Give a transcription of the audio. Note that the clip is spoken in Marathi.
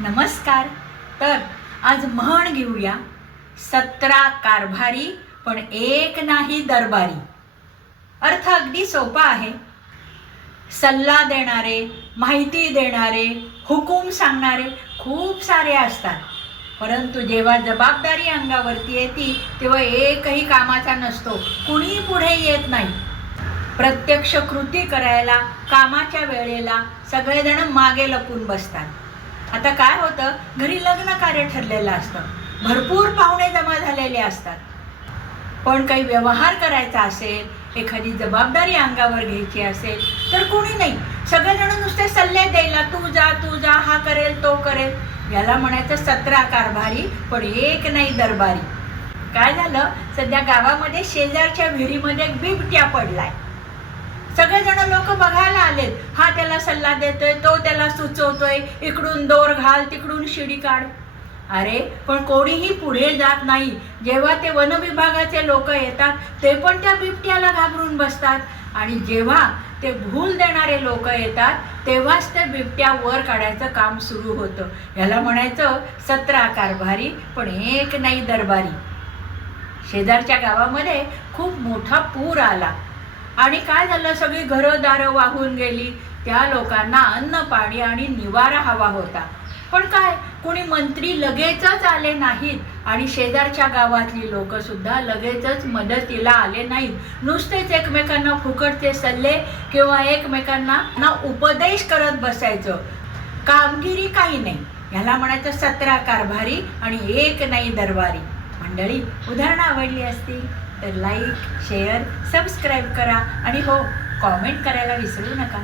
नमस्कार. तर आज म्हण घेऊया, 17 कारभारी पण एक नाही दरबारी. अर्थ अगदी सोपा आहे. सल्ला देणारे, माहिती देणारे, हुकूम सांगणारे खूप सारे असतात, परंतु जेव्हा जबाबदारी अंगावरती येते तेव्हा एकही कामाचा नसतो, कुणी पुढे येत नाही. प्रत्यक्ष कृती करायला कामाच्या वेळेला सगळेजण मागे लपून बसतात. आता काय होतं, घरी लग्न कार्य ठरलेलं असतं, भरपूर पाहुणे जमा झालेले असतात, पण काही व्यवहार करायचा असेल, एखादी जबाबदारी अंगावर घ्यायची असेल तर कोणी नाही. सगळेजण नुसते सल्ले द्यायला, तू जा, हा करेल तो करेल. याला म्हणायचं 17 कारभारी पण एक नाही दरबारी. काय झालं, सध्या गावामध्ये शेजारच्या विहिरीमध्ये एक बिबट्या पडलाय. सगळेजण लोक बघायला आलेत. हा त्याला सल्ला देतोय, तो त्याला सुचवतोय, इकडून दोर घाल, तिकडून शिडी काढ. अरे पण कोणीही पुढे जात नाही. जेव्हा ते वन विभागाचे लोक येतात ते पण त्या बिबट्याला घाबरून बसतात, आणि जेव्हा ते भूल देणारे लोक येतात तेव्हाच ते बिबट्या वर काढायचं काम सुरू होतं. याला म्हणायचं 17 कारभारी पण एक नाही दरबारी. शेजारच्या गावामध्ये खूप मोठा पूर आला आणि काय झालं, सगळी घरंदारं वाहून गेली. त्या लोकांना अन्न पाणी आणि निवारा हवा होता, पण काय कोणी मंत्री लगेचच आले नाहीत आणि शेजारच्या गावातली लोक सुद्धा लगेचच मदतीला आले नाहीत. नुसतेच एकमेकांना फुकटचे सल्ले किंवा एकमेकांना उपदेश करत बसायचं, कामगिरी काही नाही. ह्याला म्हणायचं 17 कारभारी आणि एक नाही दरबारी. मंडळी, उदाहरणं आवडली असतील तर लाईक, शेअर, सबस्क्राईब करा आणि हो, कॉमेंट करायला विसरू नका.